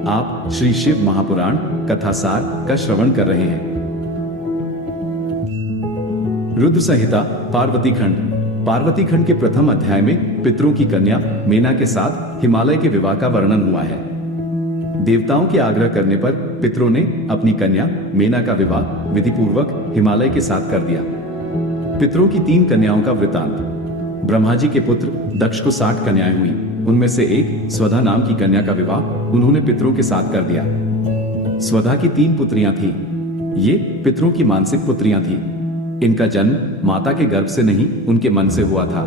आप श्री शिव महापुराण कथासार का श्रवण कर रहे हैं। रुद्र संहिता पार्वती खंड। पार्वती खंड के प्रथम अध्याय में पितरों की कन्या मेना के साथ हिमालय के विवाह का वर्णन हुआ है। देवताओं के आग्रह करने पर पितरों ने अपनी कन्या मेना का विवाह विधिपूर्वक हिमालय के साथ कर दिया। पितरों की 3 कन्याओं का वृतांत। ब्रह्मा जी के पुत्र दक्ष को 60 कन्याएं हुई। उनमें से एक स्वधा नाम की कन्या का विवाह उन्होंने पितरों के साथ कर दिया। स्वधा की 3 पुत्रियां थीं। ये पितरों की मानसिक पुत्रियां थीं। इनका जन्म माता के गर्भ से नहीं, उनके मन से हुआ था।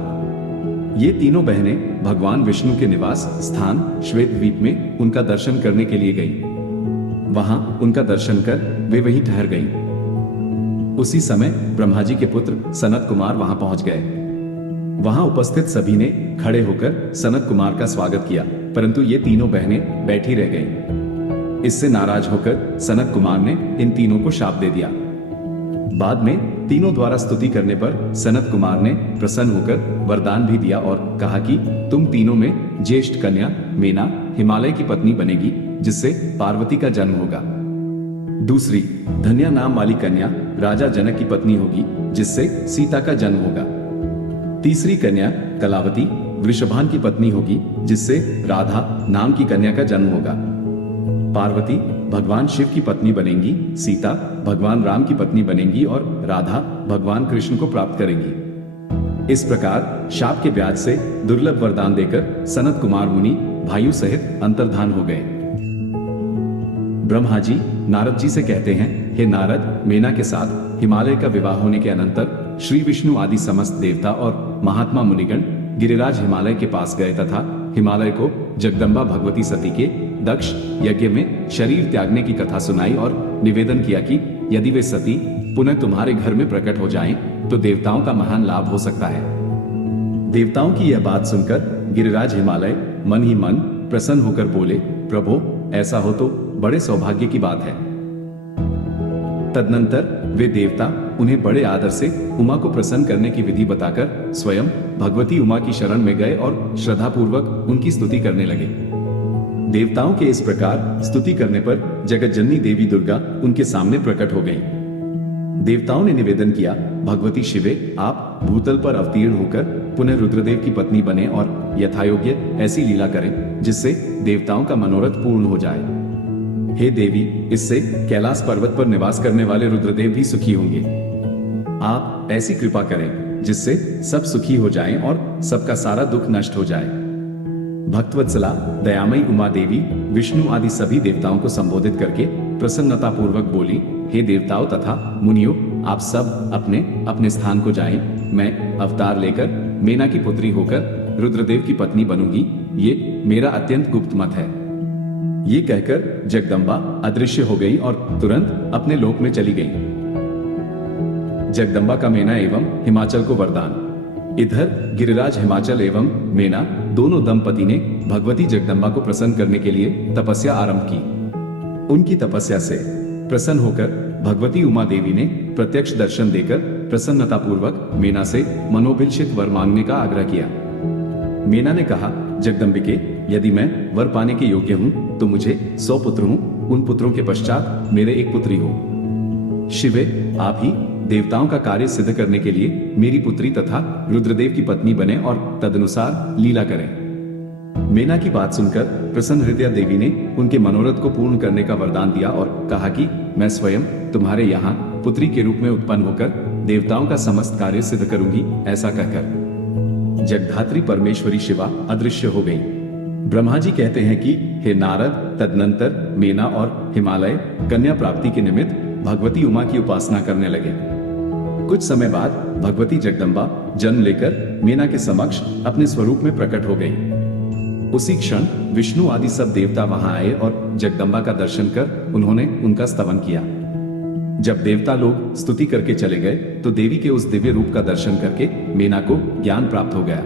ये तीनों बहनें भगवान विष्णु के निवास स्थान श्वेत द्वीप में उनका दर्शन करने के लिए गईं। वहां उनका दर्शन कर वे वहीं ठहर गईं। उसी समय ब्रह्मा जी के पुत्र सनत कुमार वहां पहुंच गए। वहां उपस्थित सभी ने खड़े होकर सनत कुमार का स्वागत किया, परंतु ये तीनों बहनें बैठी रह गईं। इससे नाराज होकर सनत कुमार ने इन तीनों को शाप दे दिया। बाद में तीनों द्वारा स्तुति करने पर सनत कुमार ने प्रसन्न होकर वरदान भी दिया और कहा कि तुम तीनों में ज्येष्ठ कन्या मेना हिमालय की पत्नी बनेगी, जिससे पार्वती का जन्म होगा। दूसरी धन्या नाम वाली कन्या राजा जनक की पत्नी होगी, जिससे सीता का जन्म होगा। तीसरी कन्या कलावती वृषभान की पत्नी होगी, जिससे राधा नाम की कन्या का जन्म होगा। पार्वती भगवान शिव की पत्नी बनेंगी, सीता भगवान राम की पत्नी बनेंगी और राधा भगवान कृष्ण को प्राप्त करेंगी। इस प्रकार शाप के ब्याज से दुर्लभ वरदान देकर सनत कुमार मुनि भाइयों सहित अंतर्धान हो गए। ब्रह्मा जी नारद जी से कहते हैं, हे नारद, मेना के साथ हिमालय का विवाह होने के अनंतर श्री विष्णु आदि समस्त देवता और महात्मा मुनिगण गिरिराज हिमालय के पास गए तथा हिमालय को जगदम्बा भगवती सती के दक्ष यज्ञ में शरीर त्यागने की कथा सुनाई और निवेदन किया कि यदि वे सती पुनः तुम्हारे घर में प्रकट हो जाएं, तो देवताओं का महान लाभ हो सकता है। देवताओं की यह बात सुनकर गिरिराज हिमालय मन ही मन प्रसन्न होकर बोले, प्रभो, ऐसा हो तो बड़े सौभाग्य की बात है। तदनंतर वे देवता उन्हें बड़े आदर से उमा को प्रसन्न करने की विधि बताकर स्वयं भगवती उमा की शरण में गए और श्रद्धापूर्वक उनकी स्तुति करने लगे। देवताओं के इस प्रकार स्तुति करने पर जगतजननी देवी दुर्गा उनके सामने प्रकट हो गईं। देवताओं ने निवेदन किया, भगवती शिवे, आप भूतल पर अवतीर्ण होकर पुनः रुद्रदेव की पत्नी बने और यथायोग्य ऐसी लीला करें जिससे देवताओं का मनोरथ पूर्ण हो जाए। हे देवी, इससे कैलाश पर्वत पर निवास करने वाले रुद्रदेव भी सुखी होंगे। आप ऐसी कृपा करें जिससे सब सुखी हो जाएं और सबका सारा दुख नष्ट हो जाए। भक्तवत्सला दयामयी उमा देवी विष्णु आदि सभी देवताओं को संबोधित करके प्रसन्नता पूर्वक बोली, हे देवताओं तथा मुनियों, आप सब अपने अपने स्थान को जाएं। मैं अवतार लेकर मेना की पुत्री होकर रुद्रदेव की पत्नी बनूंगी। ये मेरा अत्यंत गुप्त मत है। ये कहकर जगदम्बा अदृश्य हो गई और तुरंत अपने लोक में चली गई। जगदम्बा का मेना एवं हिमाचल को वरदान। इधर गिरिराज हिमाचल एवं मेना दोनों दंपति ने भगवती जगदम्बा को प्रसन्न करने के लिए तपस्या आरंभ की। उनकी तपस्या से प्रसन्न होकर भगवती उमा देवी ने प्रत्यक्ष दर्शन देकर प्रसन्नता पूर्वक मेना से मनोभिलषित वर मांगने का आग्रह किया। मेना ने कहा, जगदम्बिके, यदि मैं वर पाने के योग्य हूं तो मुझे 100 पुत्र हूं। उन पुत्रों के पश्चात मेरे एक पुत्री हो। शिवे, आप ही देवताओं का कार्य सिद्ध करने के लिए मेरी पुत्री तथा रुद्रदेव की पत्नी बने और तदनुसार लीला करें। मेना की बात सुनकर प्रसन्न हृदया देवी ने उनके मनोरथ को पूर्ण करने का वरदान दिया और कहा कि मैं स्वयं तुम्हारे यहाँ पुत्री के रूप में उत्पन्न होकर देवताओं का समस्त कार्य सिद्ध करूंगी। ऐसा कहकर जगधात्री परमेश्वरी शिवा अदृश्य हो गई। ब्रह्मा जी कहते हैं कि हे नारद, तदनंतर मेना और हिमालय कन्या प्राप्ति के निमित्त भगवती उमा की उपासना करने लगे। कुछ समय बाद भगवती जगदम्बा जन्म लेकर मेना के समक्ष अपने स्वरूप में प्रकट हो गई। उसी क्षण विष्णु आदि सब देवता वहां आए और जगदम्बा का दर्शन कर उन्होंने उनका स्तवन किया। जब देवता लोग स्तुति करके चले गए तो देवी के उस दिव्य रूप का दर्शन करके मेना को ज्ञान प्राप्त हो गया।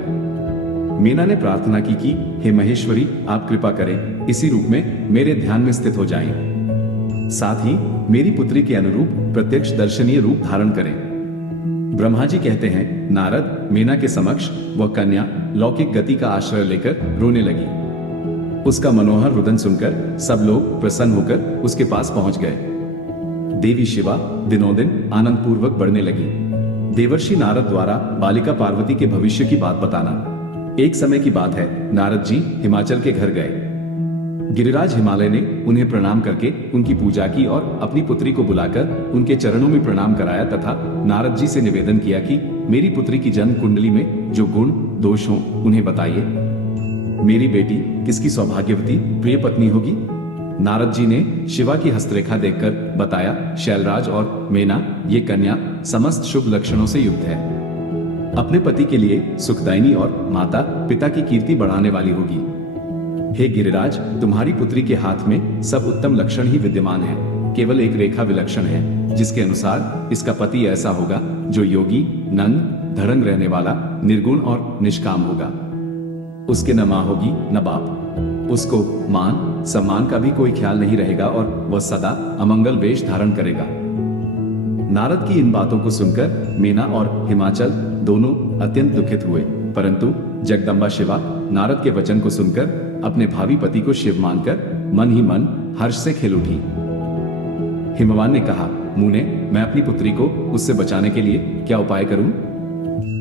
मेना ने प्रार्थना की कि हे महेश्वरी, आप कृपा करें, इसी रूप में मेरे ध्यान में स्थित हो जाएं। साथ ही मेरी पुत्री के अनुरूप प्रत्यक्ष दर्शनीय रूप धारण करें। ब्रह्मा जी कहते हैं, नारद, मेना के समक्ष वह कन्या लौकिक गति का आश्रय लेकर रोने लगी। उसका मनोहर रुदन सुनकर सब लोग प्रसन्न होकर उसके पास पहुंच गए। देवी शिवा दिनों दिन आनंद पूर्वक बढ़ने लगी। देवर्षि नारद द्वारा बालिका पार्वती के भविष्य की बात बताना। एक समय की बात है, नारद जी हिमाचल के घर गए। गिरिराज हिमालय ने उन्हें प्रणाम करके उनकी पूजा की और अपनी पुत्री को बुलाकर उनके चरणों में प्रणाम कराया तथा नारद जी से निवेदन किया कि मेरी पुत्री की जन्म कुंडली में जो गुण दोष हों उन्हें बताइए। मेरी बेटी किसकी सौभाग्यवती प्रिय पत्नी होगी? नारद जी ने शिवा की हस्तरेखा देखकर बताया, शैलराज और मेना ये कन्या समस्त शुभ लक्षणों से युक्त है। अपने पति के लिए सुखदायिनी और माता पिता की कीर्ति बढ़ाने वाली होगी। हे गिरिराज, तुम्हारी पुत्री के हाथ में सब उत्तम लक्षण ही विद्यमान है। केवल एक रेखा विलक्षण है, जिसके अनुसार इसका पति ऐसा होगा जो योगी, नंग, धड़ंग रहने वाला, निर्गुण और निष्काम होगा। उसके न मां होगी न बाप। उसको मान सम्मान का भी कोई ख्याल नहीं रहेगा और वह सदा अमंगल वेश धारण करेगा। नारद की इन बातों को सुनकर मेना और हिमाचल दोनों अत्यंत दुखित हुए, परंतु जगदम्बा शिवा नारद के वचन को सुनकर अपने भावी पति को शिव मानकर मन ही मन हर्ष से खिल उठी। हिमवान ने कहा, मुने, मैं अपनी पुत्री को उससे बचाने के लिए क्या उपाय करूं?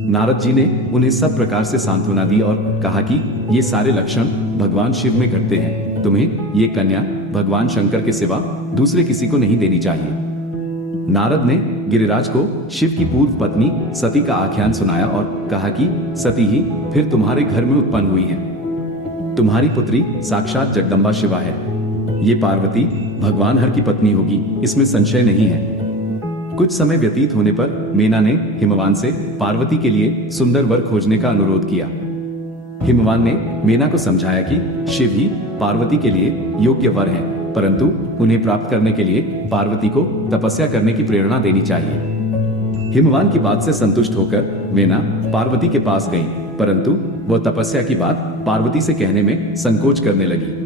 नारद जी ने उन्हें सब प्रकार से सांत्वना दी और कहा कि ये सारे लक्षण भगवान शिव में घटते हैं। तुम्हें ये कन्या भगवान शंकर के सिवा दूसरे किसी को नहीं देनी चाहिए। नारद ने गिरिराज को शिव की पूर्व पत्नी सती का आख्यान सुनाया और कहा कि सती ही फिर तुम्हारे घर में उत्पन्न हुई है। तुम्हारी पुत्री साक्षात जगदम्बा शिवा है। ये पार्वती भगवान हर की पत्नी होगी, इसमें संशय नहीं है। कुछ समय व्यतीत होने पर मेना ने हिमवान से पार्वती के लिए सुंदर वर खोजने का अनुरोध किया। हिमवान ने मेना को समझाया कि शिव ही पार्वती के लिए योग्य वर हैं, परंतु उन्हें प्राप्त करने के लिए पार्वती को तपस्या करने की प्रेरणा देनी चाहिए। हिमवान की बात से संतुष्ट होकर मेना पार्वती के पास गई, परंतु वह तपस्या की बात पार्वती से कहने में संकोच करने लगी।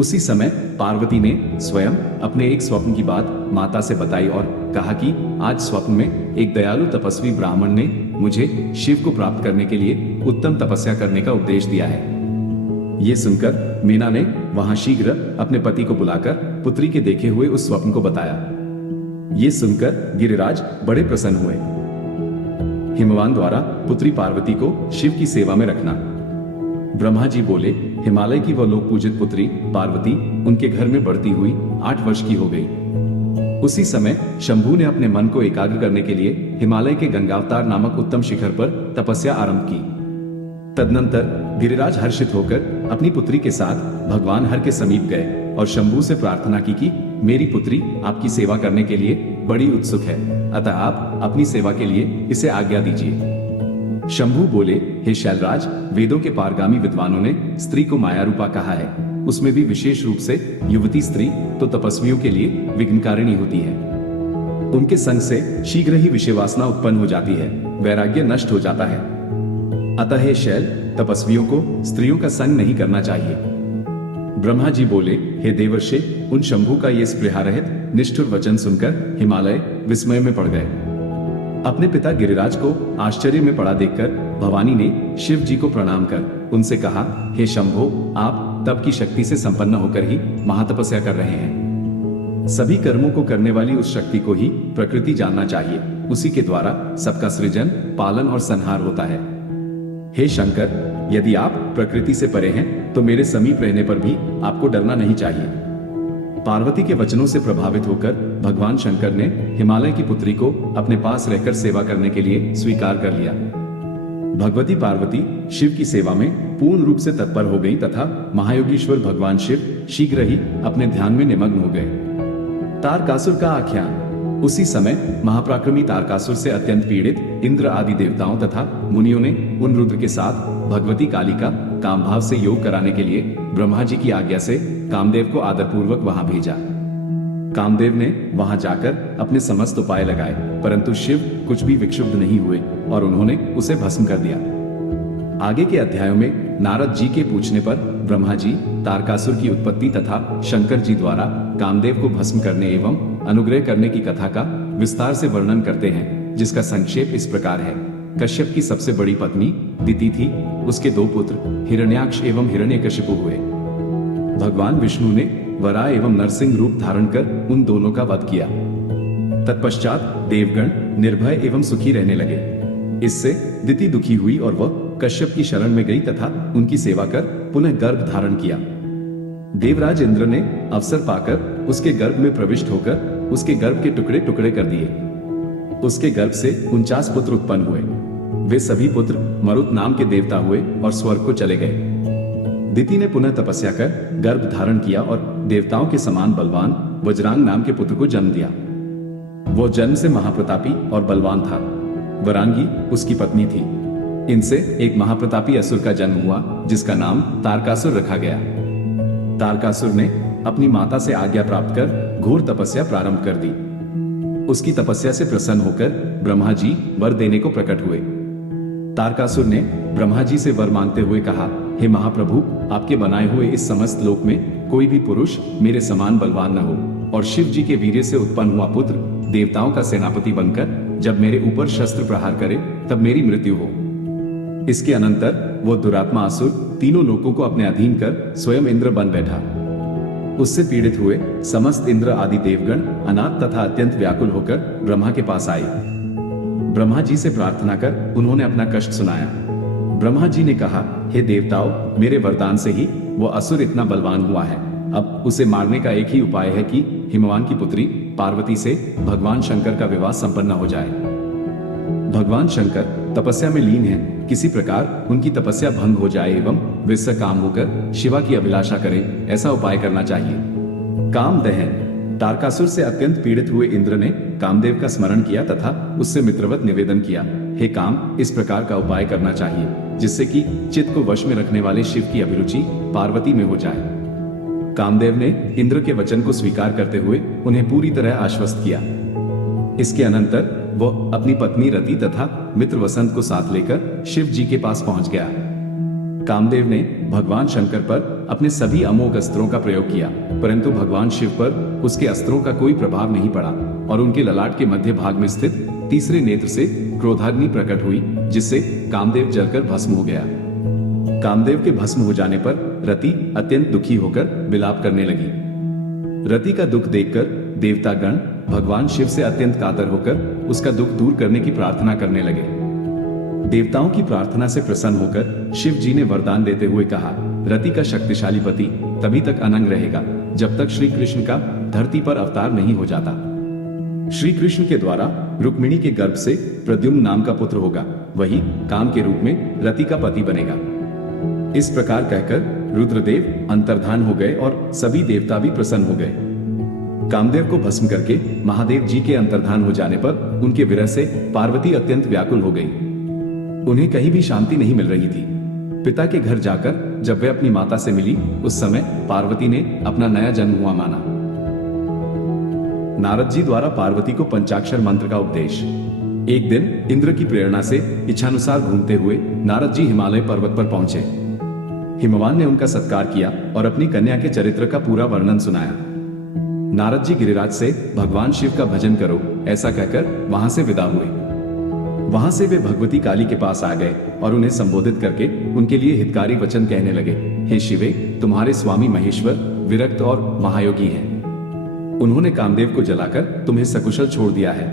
उसी समय पार्वती ने स्वयं अपने एक स्वप्न की बात माता से बताई और कहा कि आज स्वप्न में एक दयालु तपस्वी ब्राह्मण ने मुझे शिव को प्राप्त करने के लिए उत्तम तपस्या करने का उपदेश दिया है। ये सुनकर मीना ने वहां शीघ्र अपने पति को बुलाकर पुत्री के देखे हुए उस स्वप्न को बताया। ये सुनकर गिरिराज बड़े प्रसन्न हुए। हिमवान द्वारा पुत्री पार्वती को शिव की सेवा में रखना। ब्रह्मा जी बोले, हिमालय की वह लोक पूजित पुत्री पार्वती उनके घर में बढ़ती हुई 8 वर्ष की हो गई। उसी समय शंभू ने अपने मन को एकाग्र करने के लिए हिमालय के गंगावतार नामक उत्तम शिखर पर तपस्या आरंभ की। तदनंतर गिरिराज हर्षित होकर अपनी पुत्री के साथ भगवान हर के समीप गए और शंभू से प्रार्थना की कि मेरी पुत्री आपकी सेवा करने के लिए बड़ी उत्सुक है, अतः आप अपनी सेवा के लिए इसे आज्ञा दीजिए। शंभू बोले, हे शैलराज, वेदों के पारगामी विद्वानों ने स्त्री को माया रूपा कहा है, उसमें भी विशेष रूप से युवती स्त्री तो तपस्वियों के लिए विघ्नकारिणी होती है। उनके संग से शीघ्र ही विषय वासना उत्पन्न हो जाती है, वैराग्य नष्ट हो जाता है। अतः हे शैल, तपस्वियों को स्त्रियों का संग नहीं करना चाहिए। ब्रह्मा जी बोले, हे देवर्षि, उन शंभू का ये स्पृहा रहित निष्ठुर वचन सुनकर हिमालय विस्मय में पड़ गए। अपने पिता गिरिराज को आश्चर्य में पड़ा देखकर भवानी ने शिव जी को प्रणाम कर उनसे कहा, हे शंभो, आप तप की शक्ति से संपन्न होकर ही महातपस्या कर रहे हैं। सभी कर्मों को करने वाली उस शक्ति को ही प्रकृति जानना चाहिए, उसी के द्वारा सबका सृजन, पालन और संहार होता है। हे शंकर, यदि आप प्रकृति से परे हैं तो मेरे समीप रहने पर भी आपको डरना नहीं चाहिए। पार्वती के वचनों से प्रभावित होकर भगवान शंकर ने हिमालय की पुत्री को अपने पास रहकर सेवा करने के लिए स्वीकार कर लिया। भगवती पार्वती शिव की सेवा में पूर्ण रूप से तत्पर हो गई तथा महायोगीश्वर भगवान शिव शीघ्र ही अपने ध्यान में निमग्न हो गए। तारकासुर का आख्यान। उसी समय महापराक्रमी तारकासुर से अत्यंत पीड़ित इंद्र आदि देवताओं तथा मुनियों ने उन रुद्र के साथ भगवती काली का काम भाव से योग कराने के लिए ब्रह्मा जी की आज्ञा से कामदेव को आदरपूर्वक वहां भेजा। कामदेव ने वहां जाकर अपने समस्त उपाय लगाए, परंतु शिव कुछ भी विक्षुब्ध नहीं हुए और उन्होंने उसे भस्म कर दिया। आगे के अध्यायों में नारद जी के पूछने पर ब्रह्मा जी तारकासुर की उत्पत्ति तथा शंकर जी द्वारा कामदेव को भस्म करने एवं अनुग्रह करने की कथा का विस्तार से वर्णन करते हैं, जिसका संक्षेप इस प्रकार है। कश्यप की सबसे बड़ी पत्नी दिति थी, उसके 2 पुत्र हिरण्याक्ष एवं हिरण्यकशिपु हुए। भगवान विष्णु ने वराह एवं नरसिंह रूप धारण कर उन दोनों का वध किया। तत्पश्चात देवगण निर्भय एवं सुखी रहने लगे। इससे दिति दुखी हुई और वह कश्यप की शरण में गई तथा उनकी सेवा कर पुनः गर्भ धारण किया। देवराज इंद्र ने अवसर पाकर उसके गर्भ में प्रविष्ट होकर उसके गर्भ के टुकड़े टुकड़े कर दिए। उसके गर्भ से 49 पुत्र उत्पन्न हुए। वे सभी पुत्र मरुत नाम के देवता हुए और स्वर्ग को चले गए। दिति ने पुनः तपस्या कर गर्भ धारण किया और देवताओं के समान बलवान वज्रांग नाम के पुत्र को जन्म दिया। वो जन्म से महाप्रतापी और बलवान था। वरांगी उसकी पत्नी थी। इनसे एक महाप्रतापी असुर का जन्म हुआ जिसका नाम तारकासुर रखा गया। तारकासुर ने अपनी माता से आज्ञा प्राप्त कर घोर तपस्या प्रारंभ कर दी। उसकी तपस्या से प्रसन्न होकर ब्रह्मा जी वर देने को प्रकट हुए। तारकासुर ने ब्रह्मा जी से वर मांगते हुए कहा, हे महाप्रभु, आपके बनाए हुए इस समस्त लोक में कोई भी पुरुष मेरे समान बलवान न हो और शिव जी के वीर्य से उत्पन्न हुआ पुत्र देवताओं का सेनापति बनकर जब मेरे ऊपर शस्त्र प्रहार करे तब मेरी मृत्यु हो। इसके अनंतर वो दुरात्मा असुर तीनों लोकों को अपने अधीन कर स्वयं इंद्र बन बैठा। उससे पीड़ित हुए समस्त इंद्र आदि देवगण अनाथ तथा अत्यंत व्याकुल होकर ब्रह्मा के पास आए। ब्रह्मा जी से प्रार्थना कर उन्होंने अपना कष्ट सुनाया। ब्रह्मा जी ने कहा, हे देवताओं, मेरे वरदान से ही वो असुर इतना बलवान हुआ है। अब उसे मारने का एक ही उपाय है कि हिमवान की पुत्री पार्वती से भगवान शंकर का विवाह संपन्न हो जाए। भगवान शंकर तपस्या में लीन हैं, किसी प्रकार उनकी तपस्या भंग हो जाए एवं वे सकाम होकर शिवा की अभिलाषा करें, ऐसा उपाय करना चाहिए। काम दहन। तारकासुर से अत्यंत पीड़ित हुए इंद्र ने कामदेव का स्मरण किया तथा उससे मित्रवत निवेदन किया, हे काम, इस प्रकार का उपाय करना चाहिए जिससे कि चित्त को वश में रखने वाले शिव की अभिरुचि पार्वती में हो जाए। कामदेव ने इंद्र के वचन को स्वीकार करते हुए उन्हें पूरी तरह आश्वस्त किया। इसके अनंतर वह अपनी पत्नी रति तथा मित्र वसंत को साथ लेकर शिव जी के पास पहुंच गया। कामदेव ने भगवान शंकर पर अपने सभी अमोघ अस्त्रों का प्रयोग किया, परंतु भगवान शिव पर उसके अस्त्रों का कोई प्रभाव नहीं पड़ा और उनके ललाट के मध्य भाग में स्थित तीसरे नेत्र से क्रोधाग्नि प्रकट हुई, जिससे कामदेव जलकर भस्म हो गया। कामदेव के भस्म हो जाने पर रति अत्यंत दुखी होकर विलाप करने लगी। रति का दुख देखकर देवतागण भगवान शिव से अत्यंत कातर होकर उसका दुख दूर करने की प्रार्थना करने लगे। देवताओं की प्रार्थना से प्रसन्न होकर शिव जी ने वरदान देते हुए कहा, रति का शक्तिशाली पति तभी तक अनंग रहेगा जब तक श्री कृष्ण का धरती पर अवतार नहीं हो जाता। श्री कृष्ण के द्वारा रुक्मिणी के गर्भ से प्रद्युम्न नाम का पुत्र होगा, वही काम के रूप में रति का पति बनेगा। इस प्रकार कहकर रुद्रदेव अंतर्धान हो गए और सभी देवता भी प्रसन्न हो गए। कामदेव को भस्म करके महादेव जी के अंतर्धान हो जाने पर उनके विरह से पार्वती अत्यंत व्याकुल हो गई। उन्हें कहीं भी शांति नहीं मिल रही थी। पिता के घर जाकर जब वे अपनी माता से मिली, उस समय पार्वती ने अपना नया जन्म हुआ माना। नारद जी द्वारा पार्वती को पंचाक्षर मंत्र का उपदेश। एक दिन इंद्र की प्रेरणा से इच्छानुसार घूमते हुए नारद जी हिमालय पर्वत पर पहुंचे। हिमवान ने उनका सत्कार किया और अपनी कन्या के चरित्र का पूरा वर्णन सुनाया। नारद जी गिरिराज से भगवान शिव का भजन करो, ऐसा कहकर वहां से विदा हुए। वहां से वे भगवती काली के पास आ गए और उन्हें संबोधित करके उनके लिए हितकारी वचन कहने लगे, हे शिवे, तुम्हारे स्वामी महेश्वर विरक्त और महायोगी हैं। उन्होंने कामदेव को जलाकर तुम्हें सकुशल छोड़ दिया है,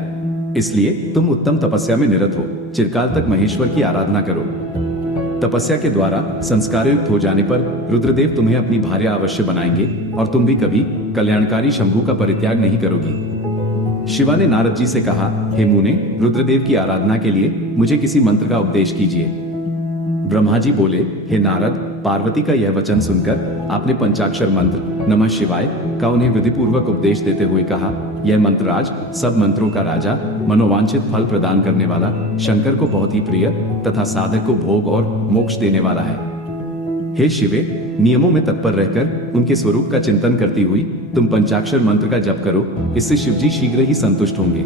इसलिए तुम उत्तम तपस्या में निरत हो, चिरकाल तक महेश्वर की आराधना करो। तपस्या के द्वारा संस्कारयुक्त हो जाने पर रुद्रदेव तुम्हें अपनी भार्या अवश्य बनाएंगे और तुम भी कभी कल्याणकारी शंभू का परित्याग नहीं करोगी। शिवा ने नारद जी से कहा, हे मुने, रुद्रदेव की आराधना के लिए मुझे किसी मंत्र का उपदेश कीजिए। ब्रह्मा जी बोले, हे नारद, पार्वती का यह वचन सुनकर आपने पंचाक्षर मंत्र नमः शिवाय का उन्हें विधिपूर्वक उपदेश देते हुए कहा, यह मंत्रराज सब मंत्रों का राजा, मनोवांछित फल प्रदान करने वाला, शंकर को बहुत ही प्रिय तथा साधक को भोग और मोक्ष देने वाला है। हे शिवे, नियमों में तत्पर रहकर उनके स्वरूप का चिंतन करती हुई तुम पंचाक्षर मंत्र का जप करो, इससे शिवजी शीघ्र ही संतुष्ट होंगे।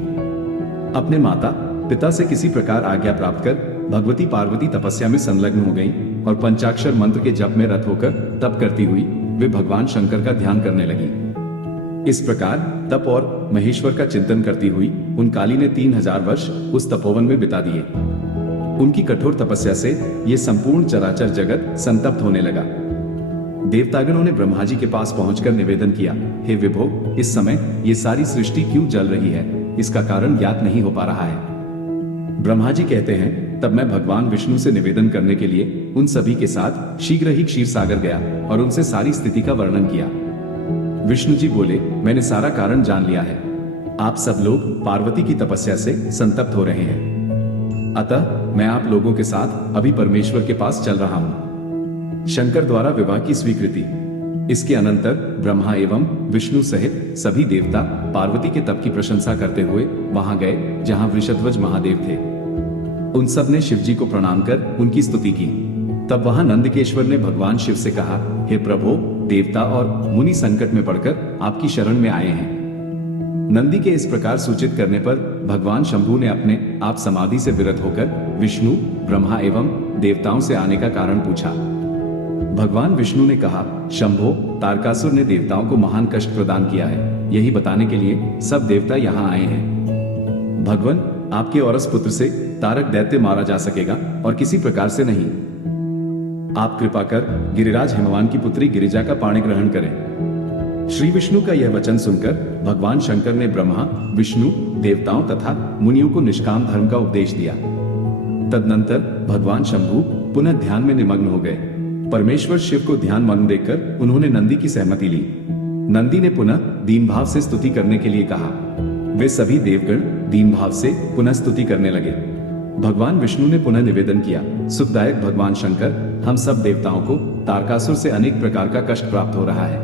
अपने माता पिता से किसी प्रकार आज्ञा प्राप्त कर भगवती पार्वती तपस्या में संलग्न हो गई और पंचाक्षर मंत्र के जप में रत होकर तप करती हुई वे भगवान शंकर का ध्यान करने लगी। इस प्रकार तप और महेश्वर का चिंतन करती हुई उन काली ने 3000 वर्ष उस तपोवन में बिता दिए। उनकी कठोर तपस्या से ये संपूर्ण चराचर जगत संतप्त होने लगा। देवतागणों ने ब्रह्मा जी के पास पहुंचकर निवेदन किया, हे विभो, इस समय ये सारी सृष्टि क्यों जल रही है, इसका कारण ज्ञात नहीं हो पा रहा है। ब्रह्मा जी कहते हैं, तब मैं भगवान विष्णु से निवेदन करने के लिए उन सभी के साथ शीघ्र ही क्षीर सागर गया और उनसे सारी स्थिति का वर्णन किया। विष्णु जी बोले, मैंने सारा कारण जान लिया है। आप सब लोग पार्वती की तपस्या से संतप्त हो रहे हैं, अतः मैं आप लोगों के साथ अभी परमेश्वर के पास चल रहा हूं। शंकर द्वारा विवाह की स्वीकृति। इसके अनंतर ब्रह्मा एवं विष्णु सहित सभी देवता पार्वती के तप की प्रशंसा करते हुए वहां गए जहां वृषध्वज महादेव थे। उन सब ने शिव जी को प्रणाम कर उनकी स्तुति की। तब वहां नंदकेश्वर ने भगवान शिव से कहा, हे प्रभु, देवता और मुनि संकट में पड़कर आपकी शरण में आए हैं। नंदी के इस प्रकार सूचित करने पर भगवान शंभु ने अपने आप समाधि से विरत होकर विष्णु, ब्रह्मा एवं देवताओं से आने का कारण पूछा। भगवान विष्णु ने कहा, शंभो, तारकासुर ने देवताओं को महान कष्ट प्रदान किया है, यही बताने के लिए सब देवता यहाँ आए हैं। भगवान, आपके औरस पुत्र से तारक दैत्य मारा जा सकेगा और किसी प्रकार से नहीं। आप कृपा कर गिरिराज हिमवान की पुत्री गिरिजा का पाणी ग्रहण करें। श्री विष्णु का यह वचन सुनकर भगवान शंकर ने ब्रह्मा, विष्णु, देवताओं तथा मुनियों को निष्काम धर्म का उपदेश दिया। तदनंतर भगवान शंभु पुनः ध्यान में निमग्न हो गए। परमेश्वर शिव को ध्यान मग्न देखकर उन्होंने नंदी की सहमति ली। नंदी ने पुनः दीन भाव से स्तुति करने के लिए कहा। वे सभी देवगण दीन भाव से पुनः स्तुति करने लगे। भगवान विष्णु ने पुनः निवेदन किया, सुखदायक भगवान शंकर, हम सब देवताओं को तारकासुर से अनेक प्रकार का कष्ट प्राप्त हो रहा है।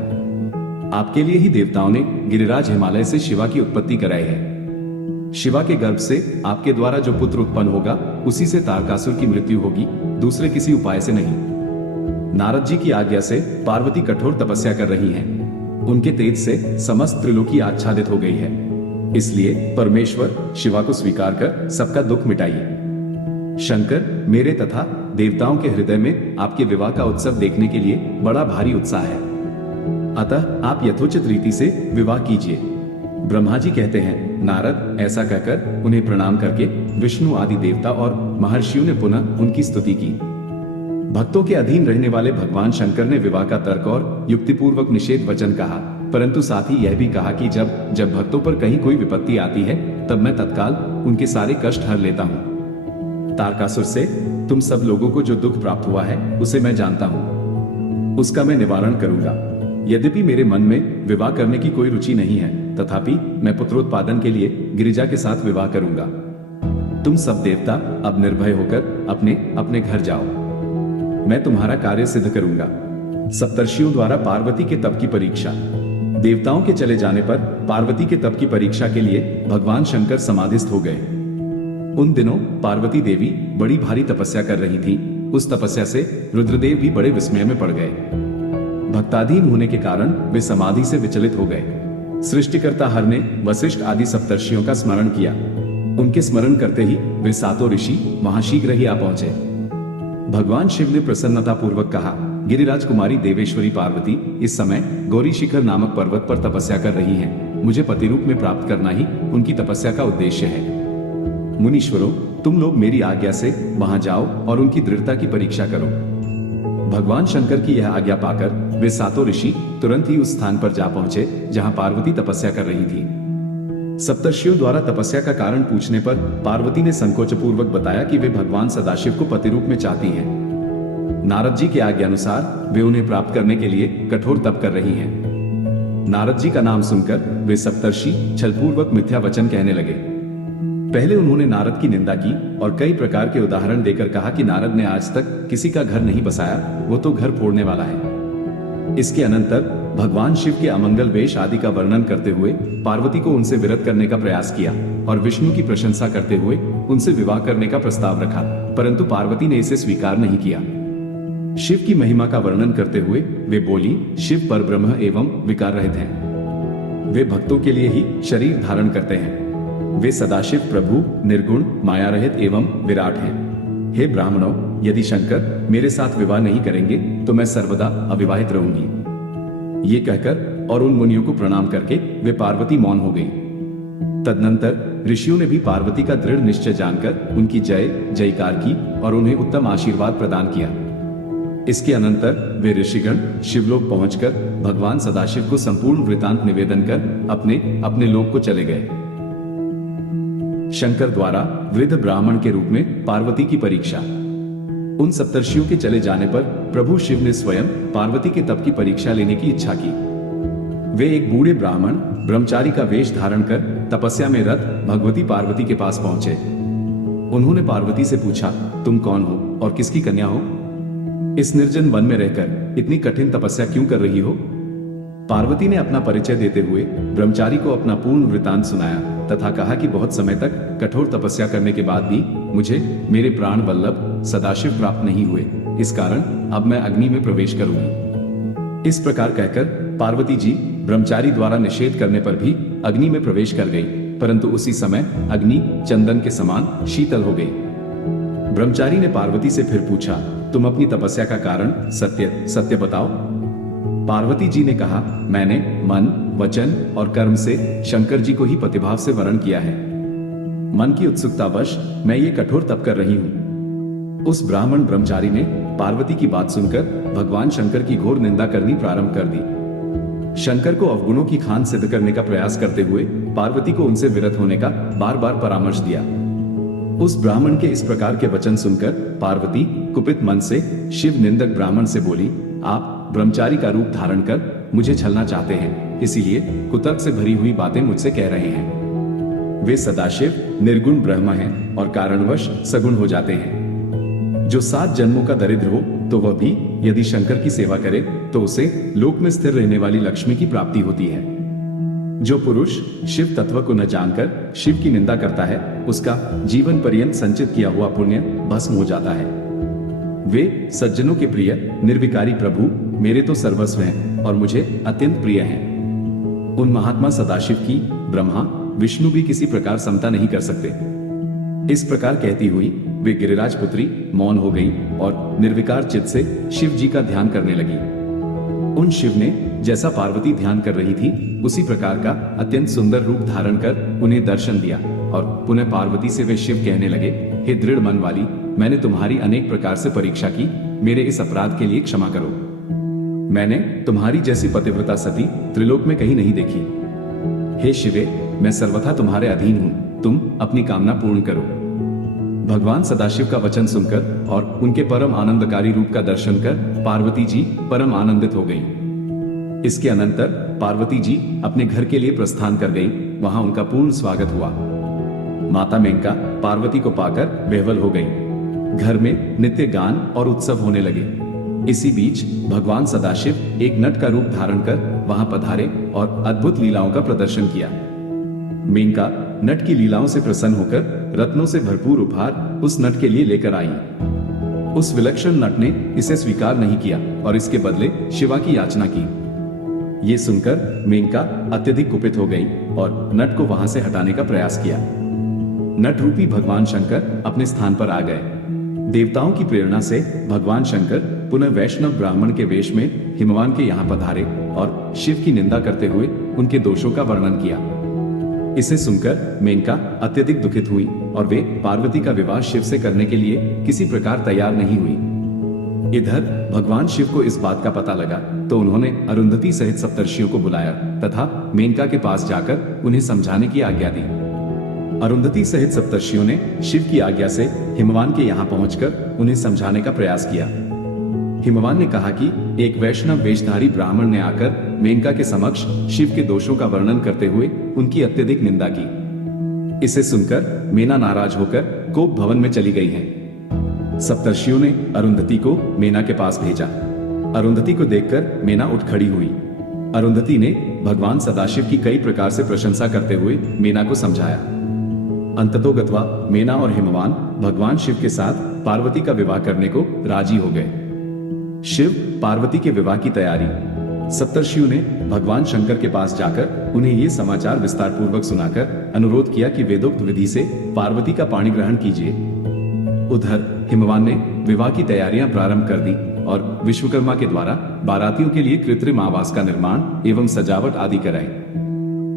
आपके लिए ही देवताओं ने गिरिराज हिमालय से शिवा की उत्पत्ति कराई है। शिवा के गर्भ से आपके द्वारा जो पुत्र उत्पन्न होगा उसी से तारकासुर की मृत्यु होगी, दूसरे किसी उपाय से नहीं। नारद जी की आज्ञा से पार्वती कठोर तपस्या कर रही हैं। उनके तेज से समस्त त्रिलोकी आच्छादित हो गई है, इसलिए परमेश्वर शिवा को स्वीकार कर सबका दुख मिटाइए। शंकर, मेरे तथा देवताओं के हृदय में आपके विवाह का उत्सव देखने के लिए बड़ा भारी उत्साह है, अतः आप यथोचित रीति से विवाह कीजिए। ब्रह्मा जी कहते हैं, नारद, ऐसा कहकर उन्हें प्रणाम करके विष्णु आदि देवता और महर्षियों ने पुनः उनकी स्तुति की। भक्तों के अधीन रहने वाले भगवान शंकर ने विवाह का तर्क और युक्तिपूर्वक निषेध वचन कहा, परंतु साथ ही यह भी कहा कि जब भक्तों पर कहीं कोई विपत्ति आती है तब मैं तत्काल उनके सारे कष्ट हर लेता हूँ। तारकासुर से तुम सब लोगों को जो दुख प्राप्त हुआ है उसे मैं जानता हूँ, उसका मैं निवारण करूंगा। यद्यपि मेरे मन में विवाह करने की कोई रुचि नहीं है, तथापि मैं पुत्रोत्पादन के लिए गिरिजा के साथ विवाह करूंगा। तुम सब देवता अब निर्भय होकर अपने अपने घर जाओ, मैं तुम्हारा कार्य सिद्ध करूंगा। सप्तर्षियों द्वारा पार्वती के तप की परीक्षा। देवताओं के चले जाने पर पार्वती के तप की परीक्षा के लिए भगवान शंकर समाधिस्थ हो गए। उन दिनों पार्वती देवी बड़ी भारी तपस्या कर रही थी। उस तपस्या से रुद्रदेव भी बड़े विस्मय में पड़ गए। भक्ताधीन होने के कारण वे समाधि से विचलित हो गए। सृष्टिकर्ता हर ने वशिष्ठ आदि सप्तर्षियों का स्मरण किया। उनके स्मरण करते ही वे सातों ऋषि वहां शीघ्र ही आ पहुंचे। भगवान शिव ने प्रसन्नता पूर्वक कहा, गिरिराज कुमारी देवेश्वरी पार्वती इस समय गौरी शिखर नामक पर्वत पर तपस्या कर रही हैं। मुझे पति रूप में प्राप्त करना ही उनकी तपस्या का उद्देश्य है। मुनीश्वरों, तुम लोग मेरी आज्ञा से वहां जाओ और उनकी दृढ़ता की परीक्षा करो। भगवान शंकर की यह आज्ञा पाकर वे सातों ऋषि तुरंत ही उस स्थान पर जा पहुंचे जहां पार्वती तपस्या कर रही थी। सप्तर्षियों द्वारा तपस्या का कारण पूछने पर पार्वती ने संकोचपूर्वक बताया कि वे भगवान सदाशिव को पति रूप में चाहती हैं। नारद जी के आज्ञानुसार वे उन्हें प्राप्त करने के लिए कठोर तप कर रही हैं। नारद जी का नाम सुनकर वे सप्तर्षि छलपूर्वक मिथ्या वचन कहने लगे। पहले उन्होंने नारद की निंदा की और कई प्रकार के उदाहरण देकर कहा कि नारद ने आज तक किसी का घर नहीं बसाया, वो तो घर फोड़ने वाला है। इसके अनंतर भगवान शिव के अमंगल वेश आदि का वर्णन करते हुए पार्वती को उनसे विरत करने का प्रयास किया और विष्णु की प्रशंसा करते हुए उनसे विवाह करने का प्रस्ताव रखा, परंतु पार्वती ने इसे स्वीकार नहीं किया। शिव की महिमा का वर्णन करते हुए वे बोली, शिव परब्रह्म एवं विकार रहित हैं। वे भक्तों के लिए ही शरीर धारण करते हैं। वे सदाशिव प्रभु, निर्गुण, माया रहित एवं विराट हैं। हे ब्राह्मणों, यदि शंकर मेरे साथ विवाह नहीं करेंगे तो मैं सर्वदा अविवाहित रहूंगी। ये कहकर और उन मुनियों को प्रणाम करके वे पार्वती मौन हो गई। तदनंतर ऋषियों ने भी पार्वती का दृढ़ निश्चय जानकर उनकी जय जयकार की और उन्हें उत्तम आशीर्वाद प्रदान किया। इसके अनंतर वे ऋषिगण शिवलोक पहुंचकर भगवान सदाशिव को संपूर्ण वृतांत निवेदन कर अपने अपने लोक को चले गए। शंकर द्वारा वृद्ध ब्राह्मण के रूप में पार्वती की परीक्षा। उन सप्तर्षियों के चले जाने पर प्रभु शिव ने स्वयं पार्वती के तप की परीक्षा लेने की इच्छा की। वे एक बूढ़े ब्राह्मण ब्रह्मचारी का वेश धारण कर तपस्या में रत भगवती पार्वती के पास पहुंचे। उन्होंने पार्वती से पूछा, तुम कौन हो और किसकी कन्या हो? इस निर्जन वन में रहकर इतनी कठिन तपस्या क्यों कर रही हो? पार्वती ने अपना परिचय देते हुए ब्रह्मचारी को अपना पूर्ण वृतांत सुनाया तथा कहा कि बहुत समय तक कठोर तपस्या करने के बाद भी मुझे मेरे प्राण वल्लभ सदाशिव प्राप्त नहीं हुए, इस कारण अब मैं अग्नि में प्रवेश करूंगी। इस प्रकार कहकर पार्वती जी ब्रह्मचारी द्वारा निषेध करने पर भी अग्नि में प्रवेश कर गई, परंतु उसी समय अग्नि चंदन के समान शीतल हो गई। ब्रह्मचारी ने पार्वती से फिर पूछा, तुम अपनी तपस्या का कारण सत्य सत्य बताओ। पार्वती जी ने कहा, मैंने मन वचन और कर्म से शंकर जी को ही पतिभाव से वरण किया है। मन की उत्सुकतावश मैं ये कठोर तप कर रही हूँ। उस ब्राह्मण ब्रह्मचारी ने पार्वती की बात सुनकर भगवान शंकर की घोर निंदा करनी प्रारंभ कर दी। शंकर को अवगुणों की खान सिद्ध करने का प्रयास करते हुए पार्वती को उनसे विरत होने का बार बार परामर्श दिया। उस ब्राह्मण के इस प्रकार के वचन सुनकर पार्वती कुपित मन से शिव निंदक ब्राह्मण से बोली, आप ब्रह्मचारी का रूप धारण कर मुझे छलना चाहते हैं, इसीलिए कुतर्क से भरी हुई बातें मुझसे कह रहे हैं। वे सदाशिव निर्गुण ब्रह्म हैं और कारणवश सगुण हो जाते हैं। जो 7 जन्मों का दरिद्र हो तो वह भी यदि शंकर की सेवा करे तो उसे लोक में स्थिर रहने वाली लक्ष्मी की प्राप्ति होती है। जो पुरुष शिव तत्व को न जानकर शिव की निंदा करता है उसका जीवन पर्यंत संचित किया हुआ पुण्य भस्म हो जाता है। वे सज्जनों के प्रिय निर्विकारी प्रभु मेरे तो सर्वस्व हैं और मुझे अत्यंत प्रिय हैं। उन महात्मा सदाशिव की ब्रह्मा विष्णु भी किसी प्रकार समता नहीं कर सकते। इस प्रकार कहती हुई वे गिरिराज पुत्री मौन हो गई और निर्विकार चित्त से शिव जी का ध्यान करने लगी। उन शिव ने जैसा पार्वती ध्यान कर रही थी उसी प्रकार का अत्यंत सुंदर रूप धारण कर उन्हें दर्शन दिया और पुनः पार्वती से वे शिव कहने लगे, हे दृढ़ मन वाली, मैंने तुम्हारी अनेक प्रकार से परीक्षा की, मेरे इस अपराध के लिए क्षमा करो। मैंने तुम्हारी जैसी पतिव्रता सती त्रिलोक में कहीं नहीं देखी। हे शिवे, मैं सर्वथा तुम्हारे अधीन हूँ, तुम अपनी कामना पूर्ण करो। भगवान सदाशिव का वचन सुनकर और उनके परम आनंदकारी रूप का दर्शन कर पार्वती जी परम आनंदित हो गईं। इसके अनंतर पार्वती जी अपने घर के लिए प्रस्थान कर गईं, वहां उनका पूर्ण स्वागत हुआ। माता मेनका पार्वती को पाकर विह्वल हो गईं। घर में नित्य गान और उत्सव होने लगे। इसी बीच भगवान सदाशिव एक नट का रूप धारण कर वहां पधारे और अद्भुत लीलाओं का प्रदर्शन किया। मेनका नट की लीलाओं से प्रसन्न होकर रत्नों से भरपूर उपहार उस नट के लिए लेकर आई। उस विलक्षण नट ने इसे स्वीकार नहीं किया और इसके बदले शिवा की याचना की। ये सुनकर मेनका अत्यधिक कुपित हो गई और नट को वहां से हटाने का प्रयास किया। नट रूपी भगवान शंकर अपने स्थान पर आ गए। देवताओं की प्रेरणा से भगवान शंकर पुनः वैष्णव ब्राह्मण के वेश में हिमवान के यहाँ पधारे और शिव की निंदा करते हुए उनके दोषों का वर्णन किया। इसे सुनकर मेनका अत्यधिक दुखित हुई और वे पार्वती का विवाह शिव से करने के लिए किसी प्रकार तैयार नहीं हुई। इधर भगवान शिव को इस बात का पता लगा तो उन्होंने अरुंधति सहित सप्तर्षियों को बुलाया तथा मेनका के पास जाकर उन्हें समझाने की आज्ञा दी। अरुंधति सहित सप्तर्षियों ने शिव की आज्ञा से हिमवान के यहाँ पहुंचकर उन्हें समझाने का प्रयास किया। हिमवान ने कहा कि एक वैष्णव वेशधारी ब्राह्मण ने आकर मेनका के समक्ष शिव के दोषों का वर्णन करते हुए उनकी अत्यधिक निंदा की। इसे सुनकर मेना नाराज होकर कोप भवन में चली गई है। सप्तर्षियों ने अरुंधति को मेना के पास भेजा। अरुंधति को देखकर मेना उठ खड़ी हुई। अरुंधति ने भगवान सदाशिव की कई प्रकार से प्रशंसा करते हुए मेना को समझाया। अंततोगत्वा मेना और हिमवान भगवान शिव के साथ पार्वती का विवाह करने को राजी हो गए। शिव पार्वती के विवाह की तैयारी। सप्तर्षियों ने भगवान शंकर के पास जाकर उन्हें ये समाचार विस्तार पूर्वक सुनाकर अनुरोध किया कि वेदोक्त विधि से पार्वती का पाणी ग्रहण कीजिए। उधर हिमवान ने विवाह की तैयारियां प्रारंभ कर दी और विश्वकर्मा के द्वारा बारातियों के लिए कृत्रिम आवास का निर्माण एवं सजावट आदि कराई।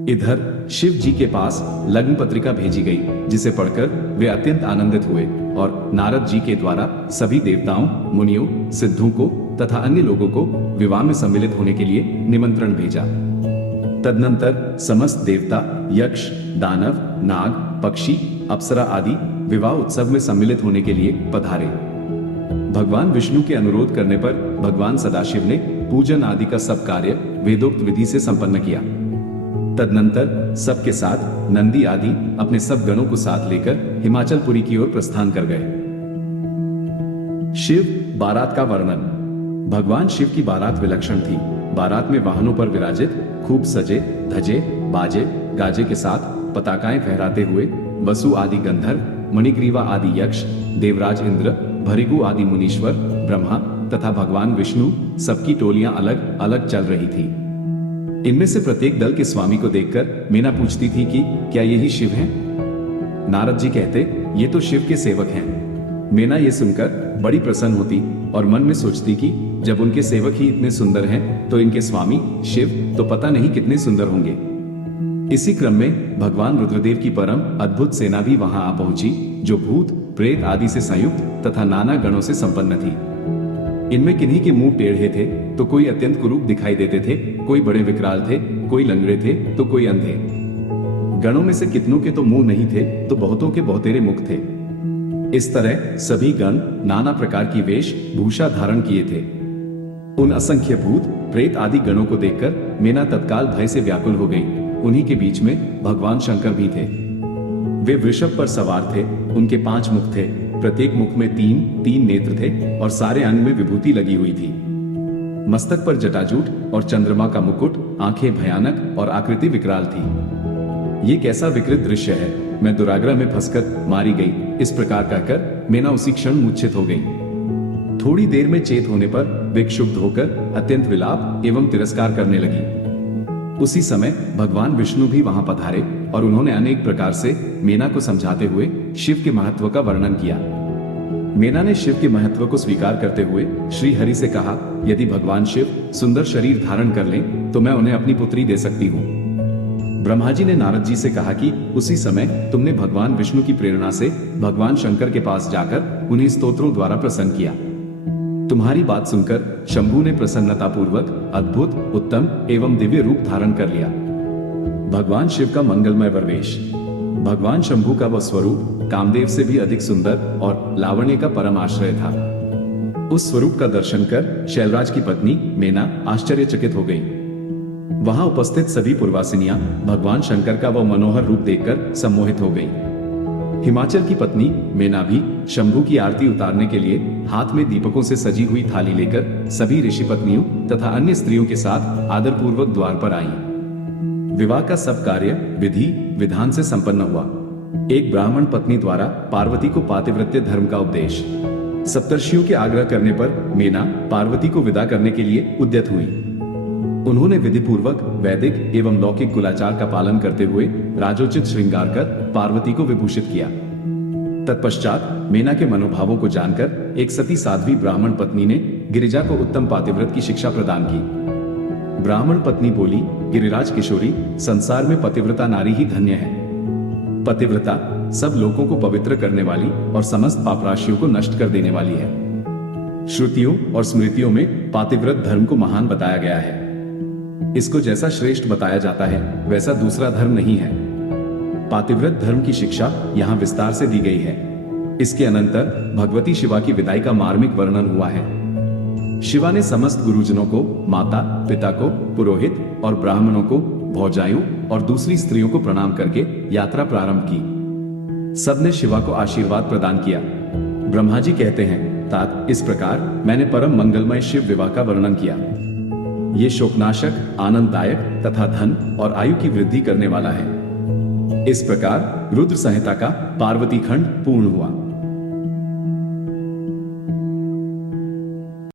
इधर शिव जी के पास लग्न पत्रिका भेजी गई, जिसे पढ़कर वे अत्यंत आनंदित हुए और नारद जी के द्वारा सभी देवताओं, मुनियों, सिद्धों को तथा अन्य लोगों को विवाह में सम्मिलित होने के लिए निमंत्रण भेजा। तदनंतर समस्त देवता, यक्ष, दानव, नाग, पक्षी, अप्सरा आदि विवाह उत्सव में सम्मिलित होने के लिए पधारे। भगवान विष्णु के अनुरोध करने पर भगवान सदाशिव ने पूजन आदि का सब कार्य वेदोक्त विधि से संपन्न किया। तदनंतर सबके साथ नंदी आदि अपने सब गणों को साथ लेकर हिमाचलपुरी की ओर प्रस्थान कर गए। शिव बारात का वर्णन। भगवान शिव की बारात विलक्षण थी। बारात में वाहनों पर विराजित, खूब सजे धजे, बाजे गाजे के साथ पताकाएं फहराते हुए वसु आदि गंधर्व, मणिग्रीवा आदि यक्ष, देवराज इंद्र, भृगु आदि मुनीश्वर, ब्रह्मा तथा भगवान विष्णु सबकी टोलियां अलग अलग चल रही थी। इनमें से प्रत्येक दल के स्वामी को देखकर मीना पूछती थी कि क्या यही शिव हैं? नारद जी कहते, ये तो शिव के सेवक हैं। मीना ये सुनकर बड़ी प्रसन्न होती और मन में सोचती कि जब उनके सेवक ही इतने सुंदर हैं, तो इनके स्वामी शिव तो पता नहीं कितने सुंदर होंगे। इसी क्रम में भगवान रुद्रदेव की परम अद्भुत सेना भी वहां आ पहुंची, जो भूत प्रेत आदि से संयुक्त तथा नाना गणों से संपन्न थी। इनमें किन्हीं के मुंह टेढ़े थे तो कोई अत्यंत कुरूप दिखाई देते थे, कोई बड़े विकराल थे, कोई लंगड़े थे तो कोई अंधे। गणों में से कितनों के तो मुंह नहीं थे तो बहुतों के बहुतेरे मुख थे। इस तरह सभी गण नाना प्रकार की वेश भूषा धारण किए थे। उन असंख्य भूत प्रेत आदि गणों को देखकर मीना तत्काल भय से व्याकुल हो गई। उन्हीं के बीच में भगवान शंकर भी थे। वे वृषभ पर सवार थे। उनके 5 मुख थे, प्रत्येक मुख में 3 नेत्र थे और सारे अंग में विभूति लगी हुई थी। मस्तक पर जटाजूट और चंद्रमा का मुकुट, आंखें भयानक और आकृति विकराल थी। ये कैसा विकृत दृश्य है, मैं दुराग्रह में फंसकर मारी गई। इस प्रकार कहकर मीना उसी क्षण मूर्छित हो गई। थोड़ी देर में चेत होने पर वे क्षुब्ध होकर अत्यंत विलाप एवं तिरस्कार करने लगी। उसी समय भगवान विष्णु भी वहां पधारे और उन्होंने अनेक प्रकार से मीना को समझाते हुए शिव के महत्व का वर्णन किया। मीना ने शिव के महत्व को स्वीकार करते हुए श्री हरि से कहा, यदि भगवान शिव सुंदर शरीर धारण कर लें तो मैं उन्हें अपनी पुत्री दे सकती हूँ। ब्रह्मा जी ने नारद जी से कहा कि उसी समय तुमने भगवान विष्णु की प्रेरणा से भगवान शंकर के पास जाकर उन्हें स्तोत्रों द्वारा प्रसन्न किया। तुम्हारी बात सुनकर शंभु ने प्रसन्नता पूर्वक अद्भुत, उत्तम एवं दिव्य रूप धारण कर लिया। भगवान शिव का मंगलमय वरवेश। भगवान शंभु का वह स्वरूप कामदेव से भी अधिक सुंदर और लावण्य का परम आश्रय था। उस स्वरूप का दर्शन कर शैलराज की पत्नी मीना आश्चर्यचकित हो गई। वहां उपस्थित सभी पुरवासिनियां भगवान शंकर का वह मनोहर रूप देखकर सम्मोहित हो गईं। हिमाचल की पत्नी मीना भी शंभु की आरती उतारने के लिए हाथ में दीपकों से सजी हुई थाली लेकर सभी ऋषि पत्नियों तथा अन्य स्त्रियों के साथ आदरपूर्वक द्वार पर आईं। विवाह का सब कार्य विधि विधान से संपन्न हुआ। एक ब्राह्मण पत्नी द्वारा पार्वती को पातिव्रत्य धर्म का उपदेश। सप्तर्षियों के आग्रह करने पर मीना पार्वती को विदा करने के लिए उद्यत हुई। उन्होंने विधि पूर्वक वैदिक एवं लौकिक कुलाचार का पालन करते हुए राजोचित श्रृंगार कर पार्वती को विभूषित किया। तत्पश्चात मीना के मनोभावों को जानकर एक सती साध्वी ब्राह्मण पत्नी ने गिरिजा को उत्तम पातिव्रत की शिक्षा प्रदान की। ब्राह्मण पत्नी बोली, गिरिराज किशोरी, संसार में पतिव्रता नारी ही धन्य है। पतिव्रता सब लोगों को पवित्र करने वाली और समस्त पापराशियों को नष्ट कर देने वाली है। श्रुतियों और स्मृतियों में पातिव्रत धर्म को महान बताया गया है। इसको जैसा श्रेष्ठ बताया जाता है वैसा दूसरा धर्म नहीं है। पातिव्रत धर्म की शिक्षा यहाँ विस्तार से दी गई है। इसके अनंतर भगवती शिवा की विदाई का मार्मिक वर्णन हुआ है। शिवा ने समस्त गुरुजनों को, माता पिता को, पुरोहित और ब्राह्मणों को, भौजाइयों और दूसरी स्त्रियों को प्रणाम करके यात्रा प्रारंभ की। सबने शिवा को आशीर्वाद प्रदान किया। ब्रह्मा जी कहते हैं, तात इस प्रकार मैंने परम मंगलमय शिव विवाह का वर्णन किया। ये शोकनाशक, आनंददायक तथा धन और आयु की वृद्धि करने वाला है। इस प्रकार रुद्र संहिता का पार्वती खंड पूर्ण हुआ।